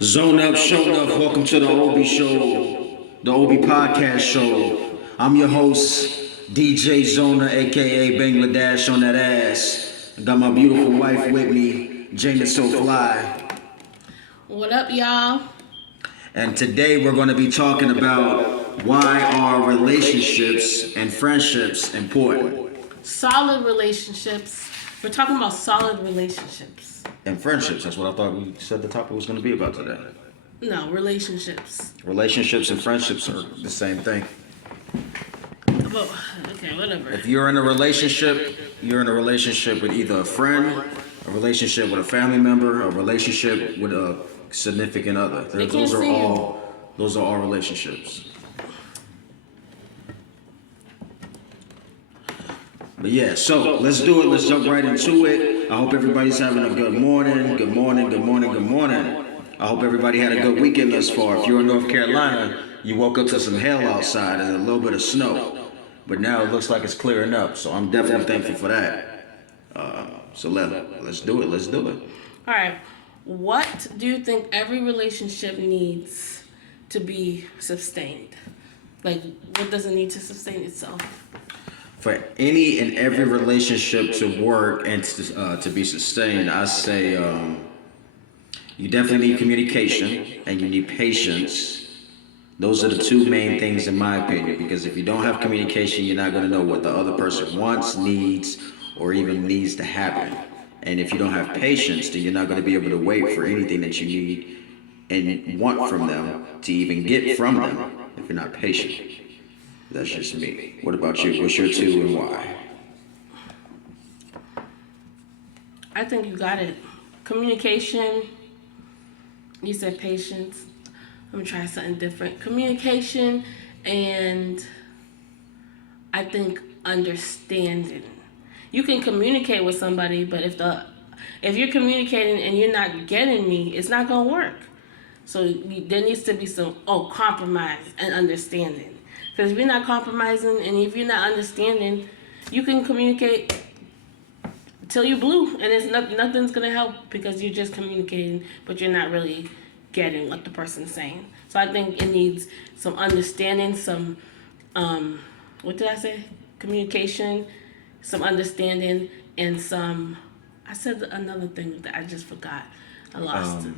Zone up, show up. Welcome to the Obi Show, the Obi Podcast Show. I'm your host, DJ Zona, aka Bangladesh on that ass. I got my beautiful wife with me, Jane is so fly. What up, y'all? And today we're going to be talking about why are relationships and friendships important? Solid relationships. We're talking about solid relationships. And friendships, that's what I thought we said the topic was going to be about today. No, relationships. Relationships and friendships are the same thing. Well, okay, whatever. If you're in a relationship, you're in a relationship with either a friend, a relationship with a family member, a relationship with a significant other. Those are all relationships. But yeah, so let's do it. Let's jump right into it. I hope everybody's having a good morning. Good morning. Good morning. Good morning. I hope everybody had a good weekend thus far. If you're in North Carolina, you woke up to some hail outside and a little bit of snow. But now it looks like it's clearing up, so I'm definitely thankful for that. So let's do it. Let's do it. All right. What do you think every relationship needs to be sustained? Like, what does it need to sustain itself? For any and every relationship to work and to be sustained, I say you definitely need communication and you need patience. Those are the two main things in my opinion, because if you don't have communication, you're not going to know what the other person wants, needs, or even needs to happen. And if you don't have patience, then you're not going to be able to wait for anything that you need and want from them to even get from them if you're not patient. That's just me. What about you? What's your two and why? I think you got it. Communication. You said patience. I'm gonna try something different. Communication and I think understanding. You can communicate with somebody, but if you're communicating and you're not getting me, it's not gonna work. So there needs to be some compromise and understanding. Because if you're not compromising and if you're not understanding, you can communicate till you blue, and nothing's gonna help because you're just communicating, but you're not really getting what the person's saying. So I think it needs some understanding, some what did I say? Communication, some understanding, and some. I said another thing that I just forgot. I lost it.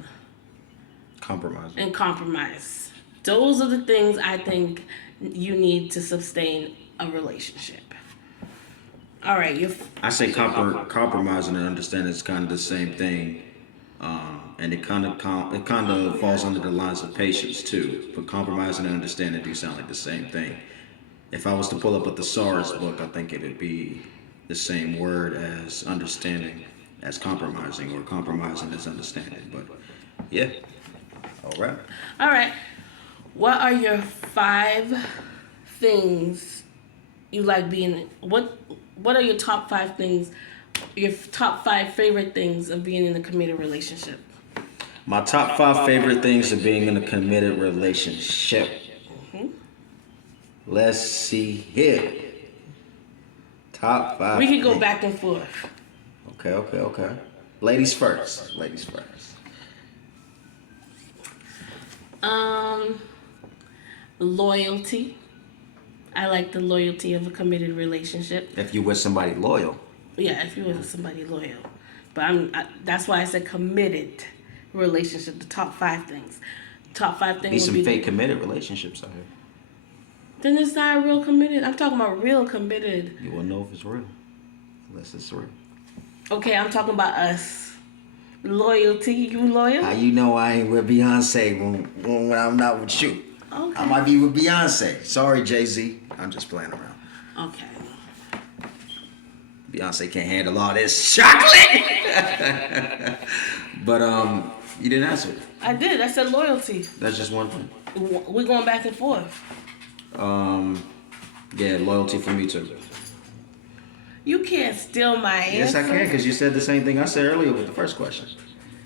Compromise. And compromise. Those are the things I think you need to sustain a relationship. All right, I say compromising and understanding is kind of the same thing, and it kind of falls under the lines of patience too. But compromising and understanding do sound like the same thing. If I was to pull up a thesaurus book, I think it would be the same word as understanding, as compromising, or compromising as understanding. But yeah, all right. All right. What are your 5 things you like being? What are your top 5 things? Your top 5 favorite things of being in a committed relationship? My top 5 favorite things of being in a committed relationship. Mm-hmm. Let's see here. Top 5. We can go back and forth. Okay. Ladies first. Loyalty. I like the loyalty of a committed relationship. If you with somebody loyal. Yeah, if you with somebody loyal. But that's why I said committed relationship. The top 5 things. Top 5 things. Be some fake committed relationships out here. Then it's not a real committed. I'm talking about real committed. You won't know if it's real, unless it's real. Okay, I'm talking about us. Loyalty. You loyal? How you know I ain't with Beyonce when I'm not with you? Okay. I might be with Beyonce. Sorry, Jay-Z. I'm just playing around. Okay. Beyonce can't handle all this chocolate. But you didn't answer. I did. I said loyalty. That's just one thing. We're going back and forth. Yeah, loyalty for me too. You can't steal my answer. Yes, I can, because you said the same thing I said earlier with the first question.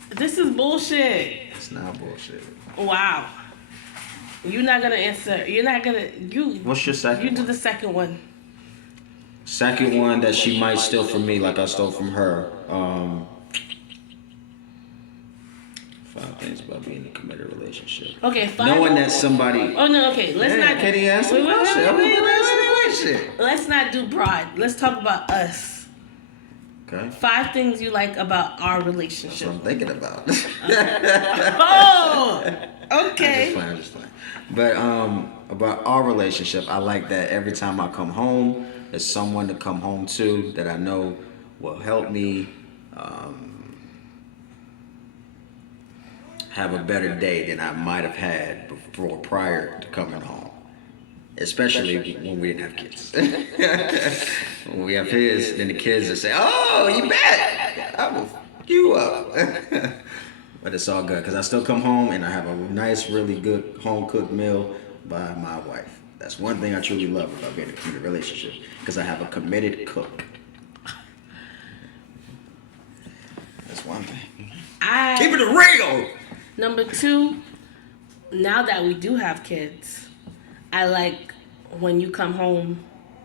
This is bullshit. It's not bullshit. Wow. You're not gonna answer. You're not gonna. What's your second? You do the second one. Second one that she might steal from me, like I stole from her. 5 things about being in a committed relationship. Okay, 5. Knowing that somebody. Oh no, okay. Let's not. Can he answer the question? Let's not do broad. Let's talk about us. Okay. 5 things you like about our That's relationship. what I'm thinking about. Oh, okay. I'm just playing. But about our relationship, I like that every time I come home, there's someone to come home to that I know will help me have a better day than I might have had before prior to coming home. Especially when we didn't have kids. When we have kids, then the kids will say, "Oh, you back? I will f you up." But it's all good because I still come home and I have a nice, really good home cooked meal by my wife. That's one thing I truly love about being in a committed relationship because I have a committed cook. That's one thing. Keep it real. Number 2, now that we do have kids, I like when you come home,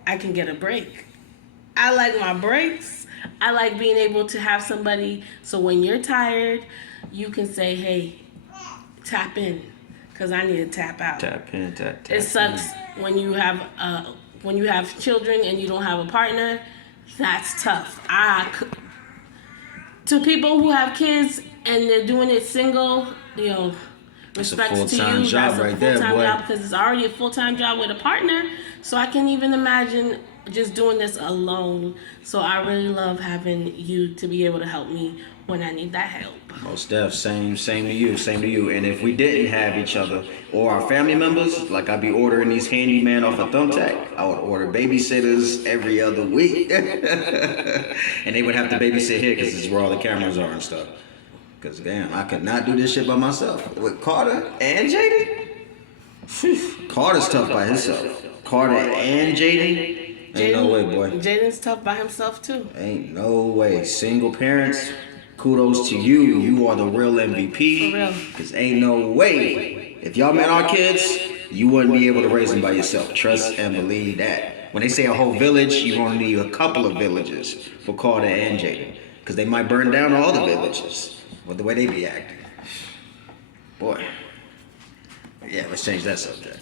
I can get a break. I like my breaks. I like being able to have somebody, so when you're tired, you can say, hey, tap in, because I need to tap out. Tap in, tap It sucks when you have children and you don't have a partner. That's tough. To people who have kids and they're doing it single, respect to you. full-time job That's a right there, full-time boy. job because it's already a full-time job with a partner. So I can even imagine just doing this alone. So I really love having you to be able to help me when I need that help. Most def, same to you. And if we didn't have each other or our family members, like I'd be ordering these handyman off of Thumbtack, I would order babysitters every other week. And they would have to babysit here because this is where all the cameras are and stuff. Because damn, I could not do this shit by myself. With Carter and Jaden? Carter's tough by himself. Carter and Jaden? Ain't no way, boy. Jaden's tough by himself too. Ain't no way. Single parents, kudos to you. You are the real MVP. For real. Because ain't no way. If y'all met our kids, you wouldn't be able to raise them by yourself. Trust and believe that. When they say a whole village, you only need a couple of villages for Carter and Jaden. Because they might burn down all the villages with the way they be acting. Boy. Yeah, let's change that subject.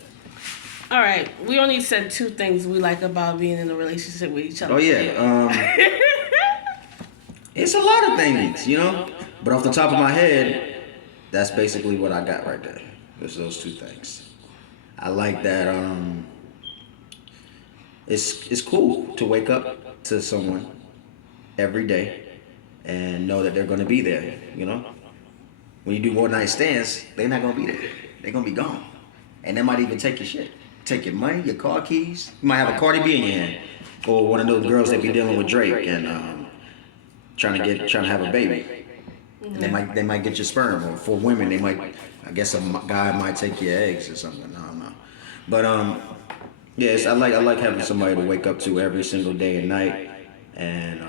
All right, we only said 2 things we like about being in a relationship with each other. Oh, yeah. It's a lot of things, But off the top of my head, that's basically what I got right there. There's those 2 things. I like that it's cool to wake up to someone every day and know that they're going to be there, When you do one-night stands, they're not going to be there. They're going to be gone. And they might even take your shit. Take your money, your car keys. You might have a Cardi B in your hand. Or one of those girls that be dealing with Drake and trying to have a baby. Mm-hmm. They might get your sperm. Or for women, I guess a guy might take your eggs or something. I don't know. But yes, I like having somebody to wake up to every single day and night, and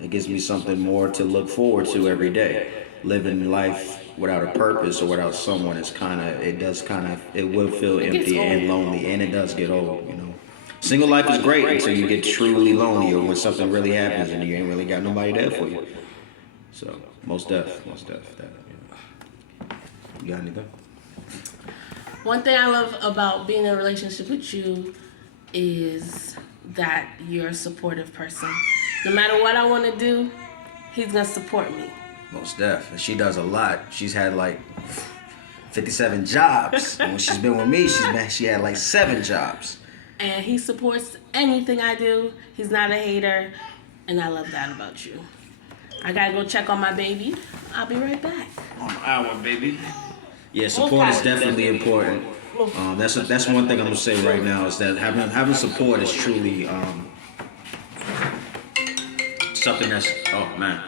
it gives me something more to look forward to every day. Living life without a purpose or without someone is it will feel empty and lonely, and it does get old, Single life is great until you get truly lonely or when something really happens and you ain't really got nobody there for you. So, most def. You got anything? One thing I love about being in a relationship with you is that you're a supportive person. No matter what I want to do, he's going to support me. Most def. And she does a lot. She's had like 57 jobs. And when she's been with me, she had like 7 jobs. And he supports anything I do. He's not a hater. And I love that about you. I got to go check on my baby. I'll be right back. On our baby. Yeah, support is definitely important. That's one thing I'm going to say right now is that having support is truly something that's, oh man.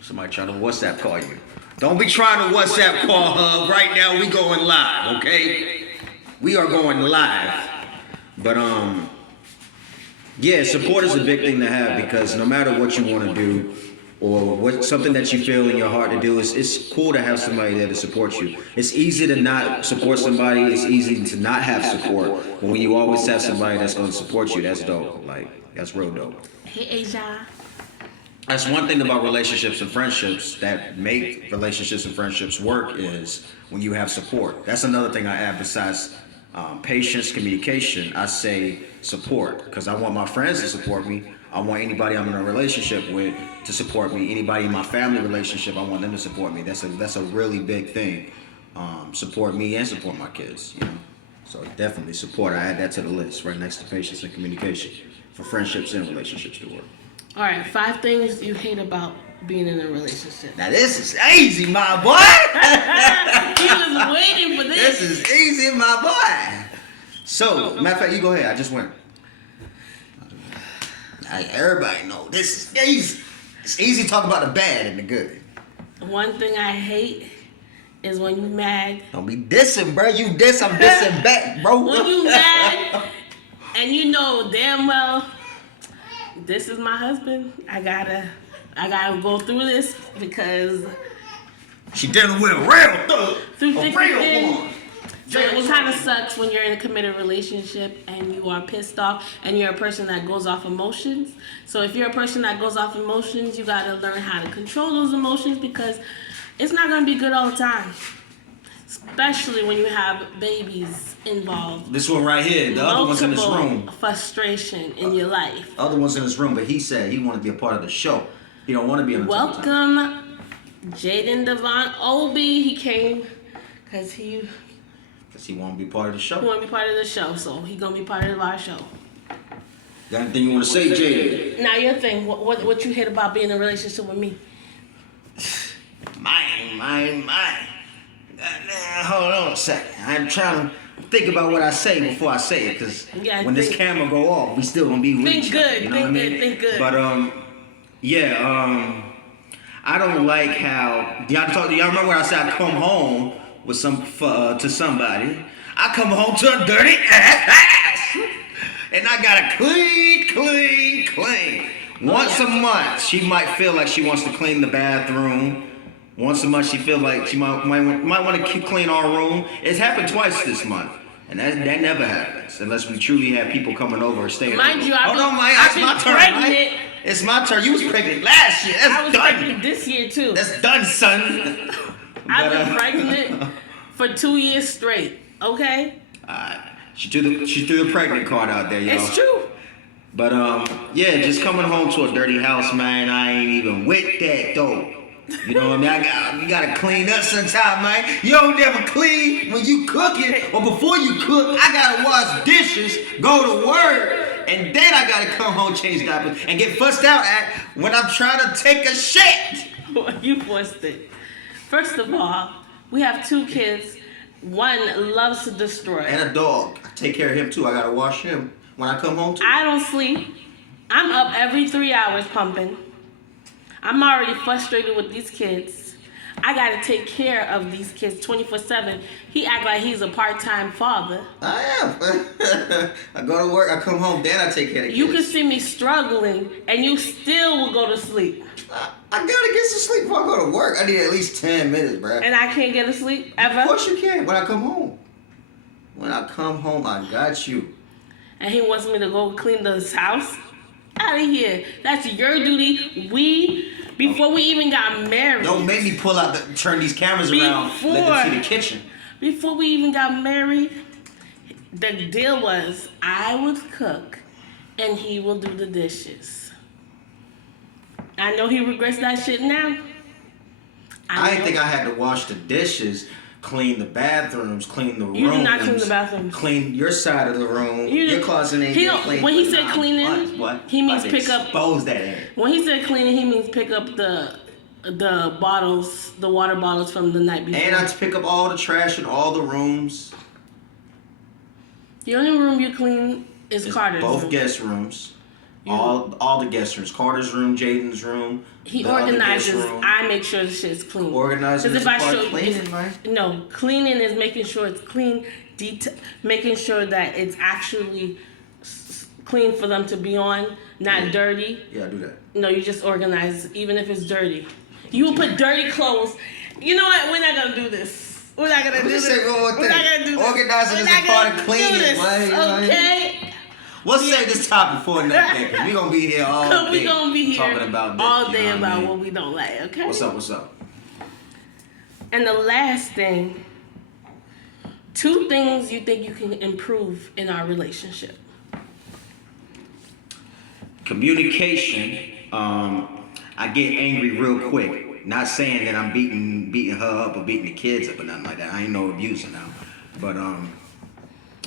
Somebody trying to WhatsApp call you. Don't be trying to WhatsApp call her. Right now we going live, okay? We are going live. But yeah, support is a big thing to have because no matter what you want to do or something that you feel in your heart to do, it's cool to have somebody there to support you. It's easy to not support somebody. It's easy to not have support. But when you always have somebody that's going to support you, that's dope. Like, that's real dope. Hey, Asia. That's one thing about relationships and friendships that make relationships and friendships work is when you have support. That's another thing I add besides patience, communication. I say support because I want my friends to support me. I want anybody I'm in a relationship with to support me. Anybody in my family relationship, I want them to support me. That's a really big thing. Support me and support my kids. You know, so definitely support. I add that to the list right next to patience and communication for friendships and relationships to work. All right, 5 things you hate about being in a relationship. Now this is easy, my boy. He was waiting for this. This is easy, my boy. So, matter of fact, you go ahead. I just went. Everybody know this is easy. It's easy to talk about the bad and the good. One thing I hate is when you mad. Don't be dissing, bro. You diss, I'm dissing back, bro. When you mad and you know damn well this is my husband. I gotta go through this because she dealing with a real thug. Through thick a real and thin. one. So it kind of sucks when you're in a committed relationship and you are pissed off and you're a person that goes off emotions. So if you're a person that goes off emotions, you got to learn how to control those emotions because it's not going to be good all the time. Especially when you have babies involved. This one right here, the other one's in this room. Frustration in your life. Other one's in this room, but he said he wanted to be a part of the show. He don't want to be in the Welcome, Jaden Devon Obi. He came because he want to be part of the show. He want to be part of the show, so he gonna be part of our show. Got anything you want to say, Jaden? Now your thing, what you hate about being in a relationship with me? Mine. Hold on a second. I'm trying to think about what I say before I say it, because when this camera go off, we still gonna be with each other. You know what I mean? Think good. But I don't like how y'all remember when I said I come home with to somebody. I come home to a dirty ass, and I gotta clean. Once a month, she might feel like she wants to clean the bathroom. Once a month, she feel like she might want to keep clean our room. It's happened twice this month, and that never happens unless we truly have people coming over and staying. Mind you, It's my turn. Right? It's my turn. You was pregnant last year. That's done. Pregnant this year too. That's done, son. I've been pregnant for 2 years straight. Okay. She threw the pregnant card out there, y'all. It's true. But just coming home to a dirty house, man. I ain't even with that though. You know what I mean? You gotta clean up sometime, man. You don't never clean when you cooking or before you cook. I gotta wash dishes, go to work, and then I gotta come home, change diapers, and get fussed out at when I'm trying to take a shit. You forced it. First of all, we have 2 kids. One loves to destroy. And a dog. I take care of him too. I gotta wash him when I come home too. I don't sleep. I'm up every 3 hours pumping. I'm already frustrated with these kids. I gotta take care of these kids 24/7. He act like he's a part-time father. I am. I go to work, I come home, then I take care of the kids. You can see me struggling, and you still will go to sleep. I gotta get some sleep before I go to work. I need at least 10 minutes, bro. And I can't get to sleep ever? Of course you can, when I come home. When I come home, I got you. And he wants me to go clean this house? Out of here. That's your duty. Before we even got married. Don't make me turn these cameras around, let them see the kitchen. Before we even got married, the deal was I would cook and he will do the dishes. I know he regrets that shit now. I didn't think I had to wash the dishes, clean the bathrooms, clean the rooms. You did not clean the bathrooms. Clean your side of the room. Your closet ain't clean. When he said cleaning, he means pick up. Expose that area. When he said cleaning, he means pick up the bottles, the water bottles from the night before. And I pick up all the trash in all the rooms. The only room you clean is Carter's room. Both guest rooms. All the guest rooms. Carter's room, Jaden's room. He organizes. I make sure the shit's clean. Organizing is part of cleaning, right? No, cleaning is making sure it's clean. Making sure that it's actually clean for them to be on, not dirty. Yeah, I do that. No, you just organize, even if it's dirty. You will put dirty clothes. You know what? We're not gonna do this. We're not gonna do this. We're not gonna do this. Organizing is a part of cleaning, right? Okay. We'll save this topic for another day because we're going to be here all day. We're going to be here talking about that, all day you know about I mean? what we don't like, okay? What's up? And the last thing, 2 things you think you can improve in our relationship. Communication. I get angry real quick. Not saying that I'm beating her up or beating the kids up or nothing like that. I ain't no abuser now. But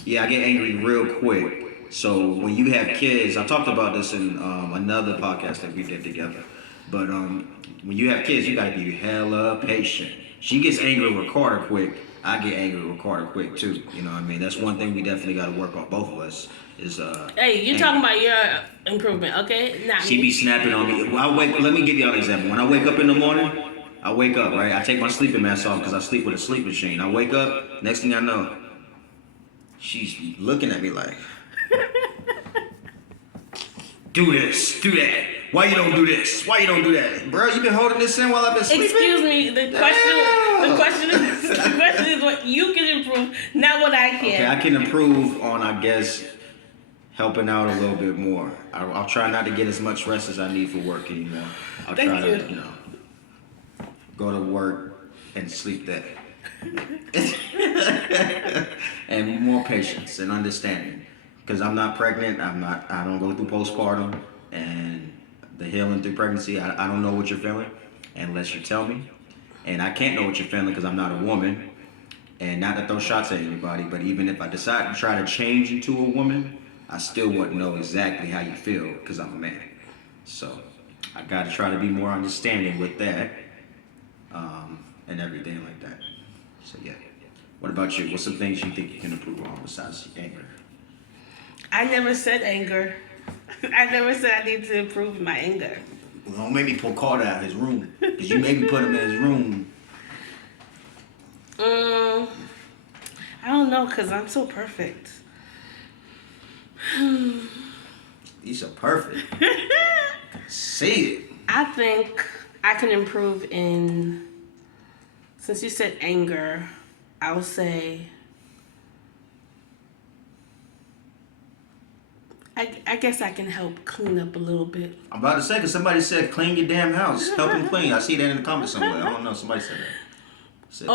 yeah, I get angry real quick. So when you have kids, I talked about this in another podcast that we did together. But when you have kids, you gotta be hella patient. She gets angry with Carter quick. I get angry with Carter quick too. You know what I mean? That's one thing we definitely gotta work on, both of us. Is Hey, you're talking about your improvement, okay? Not she me. be snapping on me. Let me give you an example. When I wake up in the morning, I wake up, right? I take my sleeping mask off because I sleep with a sleep machine. I wake up, next thing I know, she's looking at me like, do this, do that. Why you don't do this? Why you don't do that? Bro, you been holding this in while I've been sleeping? Excuse me, the question is what you can improve, not what I can. Okay, I can improve on, I guess, helping out a little bit more. I'll try not to get as much rest as I need for work anymore. I'll try to, go to work and sleep there. And more patience and understanding. Because I'm not pregnant, I don't go through postpartum and the healing through pregnancy. I don't know what you're feeling unless you tell me. And I can't know what you're feeling because I'm not a woman. And not to throw shots at anybody, but even if I decide to try to change into a woman, I still wouldn't know exactly how you feel because I'm a man. So I got to try to be more understanding with that and everything like that. So yeah. What about you? What's some things you think you can improve on besides anger? I never said anger. I never said I need to improve my anger. Well, don't make me pull Carter out of his room because you made me put him in his room. I don't know because I'm so perfect. You so perfect. See it. I think I can improve in, since you said anger, I would say, I guess I can help clean up a little bit. I'm about to say, because somebody said clean your damn house. Help him clean. I see that in the comments somewhere. I don't know. Somebody said that. Said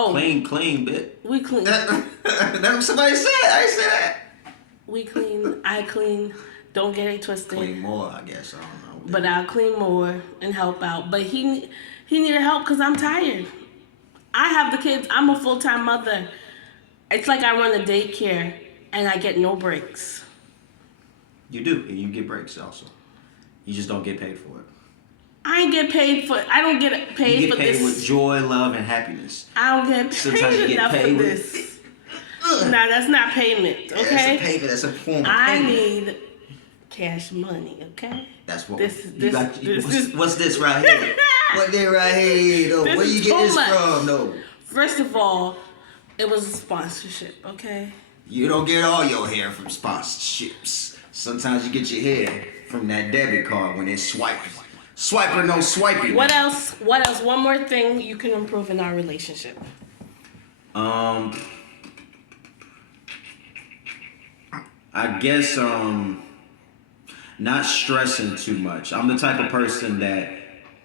clean, bit. We clean. That's what somebody said. I ain't say that. We clean. I clean. Don't get it twisted. Clean more, I guess. I don't know. But I'll clean more and help out. But he needed help because I'm tired. I have the kids. I'm a full-time mother. It's like I run a daycare and I get no breaks. You do, and you get breaks also. You just don't get paid for it. I don't get paid for this. You get paid with joy, love, and happiness. I don't get Sometimes you paid get enough paid for with- this. Nah, that's not payment, okay? Yeah, that's a payment. That's a form of I payment. need cash money, okay? That's what This what's this right here? What this right here? Though? This Where is you get too this much. from, though? First of all, it was a sponsorship, okay? You don't get all your hair from sponsorships. Sometimes you get your hair from that debit card when it's swiping. Swiper no swiping. What else? One more thing you can improve in our relationship. I guess not stressing too much. I'm the type of person that,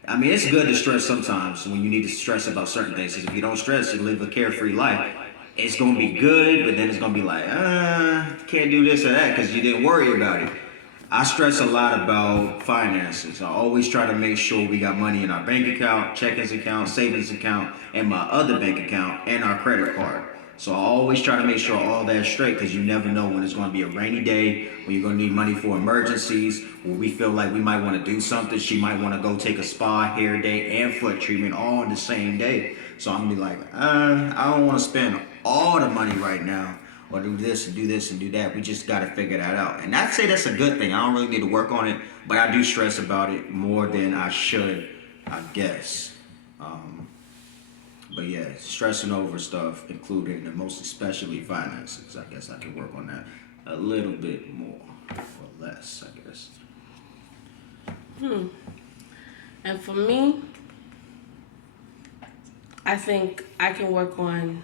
I mean, it's good to stress sometimes when you need to stress about certain things. Because if you don't stress, you live a carefree life. It's gonna be good, but then it's gonna be like, can't do this or that because you didn't worry about it. I stress a lot about finances. I always try to make sure we got money in our bank account, checkings account, savings account, and my other bank account, and our credit card. So I always try to make sure all that's straight because you never know when it's going to be a rainy day, when you're going to need money for emergencies, when we feel like we might want to do something. She might want to go take a spa, hair day, and foot treatment all on the same day. So I'm going to be like, I don't want to spend all the money right now or do this and do this and do that. We just got to figure that out. And I'd say that's a good thing. I don't really need to work on it, but I do stress about it more than I should, I guess. But yeah, stressing over stuff, including and most especially finances. I guess I can work on that a little bit more or less, I guess. And for me, I think I can work on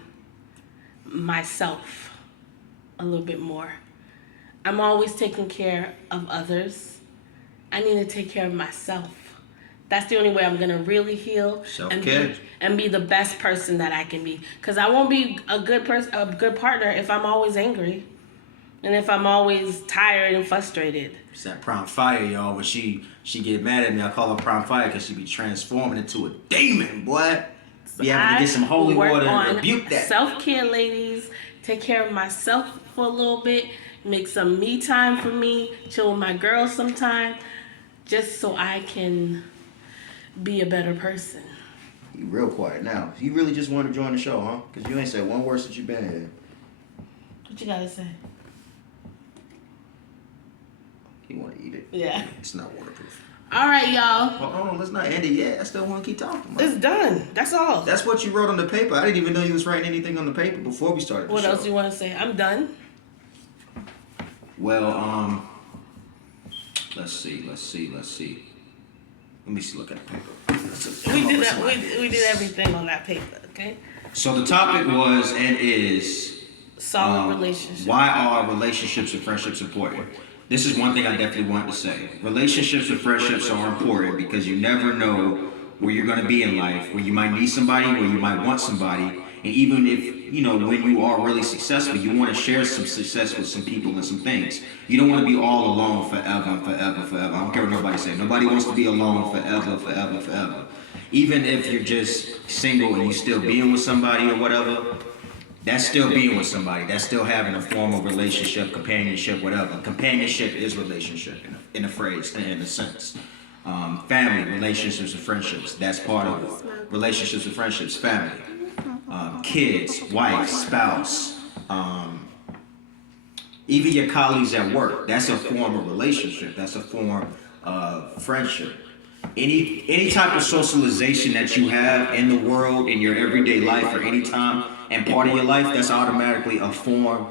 myself a little bit more. I'm always taking care of others. I need to take care of myself. That's the only way I'm gonna really heal Self-care. and be the best person that I can be. Cause I won't be a good partner if I'm always angry, and if I'm always tired and frustrated. It's that prime fire, y'all. When she get mad at me, I call her prime fire because she be transforming into a demon, boy. Be having to get some holy water and rebuke that. Self-care, ladies. Take care of myself for a little bit. Make some me time for me. Chill with my girls sometime. Just so I can be a better person. You real quiet now. You really just want to join the show, huh? Because you ain't said one word since you been here. What you gotta say? You want to eat it? Yeah. It's not waterproof. All right, y'all. Hold on, let's not end it yet. I still want to keep talking. It's done. That's all. That's what you wrote on the paper. I didn't even know you was writing anything on the paper before we started the What show. else you want to say? I'm done. Well, let's see. Let me see. Look at the paper. We did everything on that paper. Okay. So the topic was and is solid relationships. Why are relationships and friendships important? This is one thing I definitely want to say. Relationships and friendships are important because you never know where you're going to be in life, where you might need somebody, where you might want somebody. And even if, when you are really successful, you want to share some success with some people and some things. You don't want to be all alone forever and forever, forever. I don't care what nobody says. Nobody wants to be alone forever, forever, forever. Even if you're just single and you still being with somebody or whatever, that's still being with somebody. That's still having a form of relationship, companionship, whatever. Companionship is relationship in a phrase, in a sense. Family, relationships, and friendships. That's part of it. Relationships and friendships, family. Kids, wife, spouse. Even your colleagues at work. That's a form of relationship. That's a form of friendship. Any type of socialization that you have in the world, in your everyday life, or any time and part of your life, that's automatically a form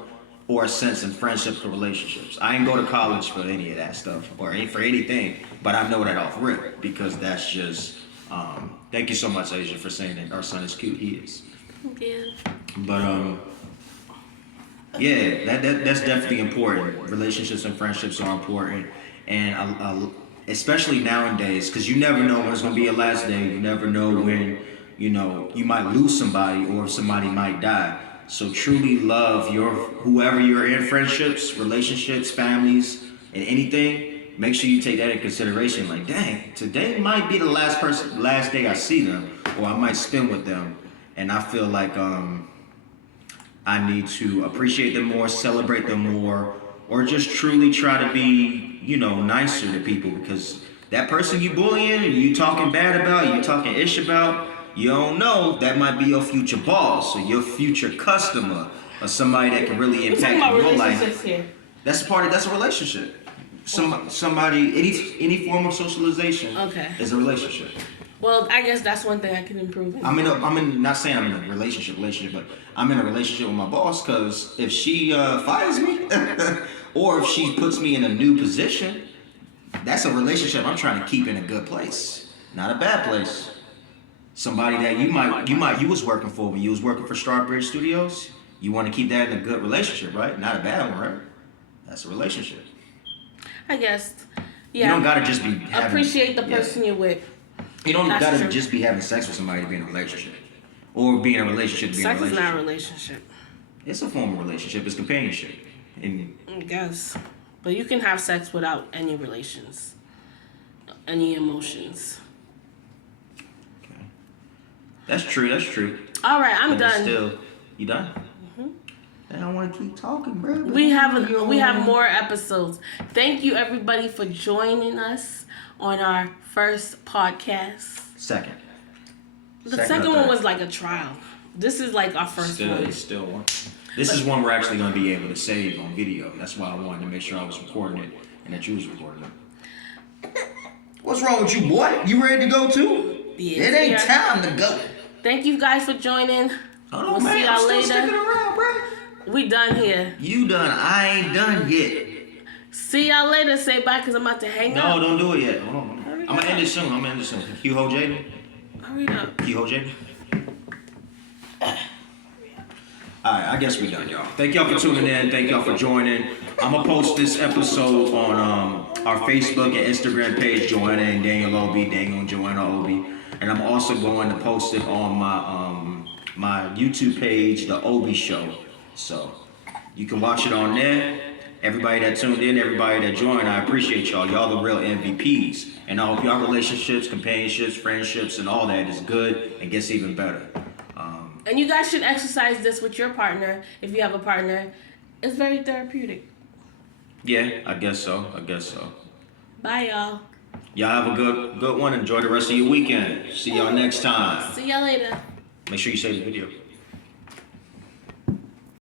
or a sense of friendships or relationships. I ain't go to college for any of that stuff or for anything, but I know that off rip because that's just. Thank you so much, Asia, for saying that our son is cute. He is. Yeah. But yeah, that's definitely important. Relationships and friendships are important, and especially nowadays, because you never know when it's gonna be your last day. You never know when you might lose somebody or somebody might die. So truly love whoever you're in, friendships, relationships, families, and anything. Make sure you take that in consideration. Like, dang, today might be the last day I see them, or I might spend with them, and I feel like I need to appreciate them more, celebrate them more, or just truly try to be, nicer to people, because that person you bullying, you talking bad about, you talking ish about, you don't know, that might be your future boss or your future customer or somebody that can really impact your life. Here. That's a relationship. Somebody, any form of socialization is a relationship. Well, I guess that's one thing I can improve. Not saying I'm in a relationship, but I'm in a relationship with my boss, because if she fires me or if she puts me in a new position, that's a relationship I'm trying to keep in a good place, not a bad place. Somebody that you was working for when you was working for Starbridge Studios, you want to keep that in a good relationship, right? Not a bad one, right? That's a relationship. I guess. Yeah. You don't gotta just be appreciate the person you're with. You don't gotta just be having sex with somebody to be in a relationship, or be in a relationship to be in a relationship. Sex is not a relationship. It's a form of relationship. It's companionship. I guess, but you can have sex without any relations, any emotions. Okay. That's true. All right, I'm done. You done? I don't want to keep talking, bro. We have more episodes. Thank you, everybody, for joining us on our first podcast. Second. The second one was like a trial. This is like our first one. It's still one. This is one we're actually going to be able to save on video. That's why I wanted to make sure I was recording it and that you was recording it. What's wrong with you, boy? You ready to go too? Yes, it ain't time to go. Thank you guys for joining. We'll see y'all later. Still sticking around, bro. We done here. You done. I ain't done yet. See y'all later. Say bye, because I'm about to hang up. No, don't do it yet. Hold on. I'm going to end this soon. You hold Jaden? Hurry up. You hold Jaden? All right, I guess we done, y'all. Thank y'all for tuning in. Thank y'all for joining. I'm gonna post this episode on our Facebook and Instagram page, Joanna and Daniel Obi, Daniel and Joanna Obi, and I'm also going to post it on my YouTube page, The Obi Show. So you can watch it on there. Everybody that tuned in, everybody that joined, I appreciate y'all. Y'all the real MVPs, and I hope y'all relationships, companionships, friendships, and all that is good and gets even better. And you guys should exercise this with your partner if you have a partner. It's very therapeutic. Yeah, I guess so. Bye, y'all. Y'all have a good one. Enjoy the rest of your weekend. See y'all next time. See y'all later. Make sure you save the video.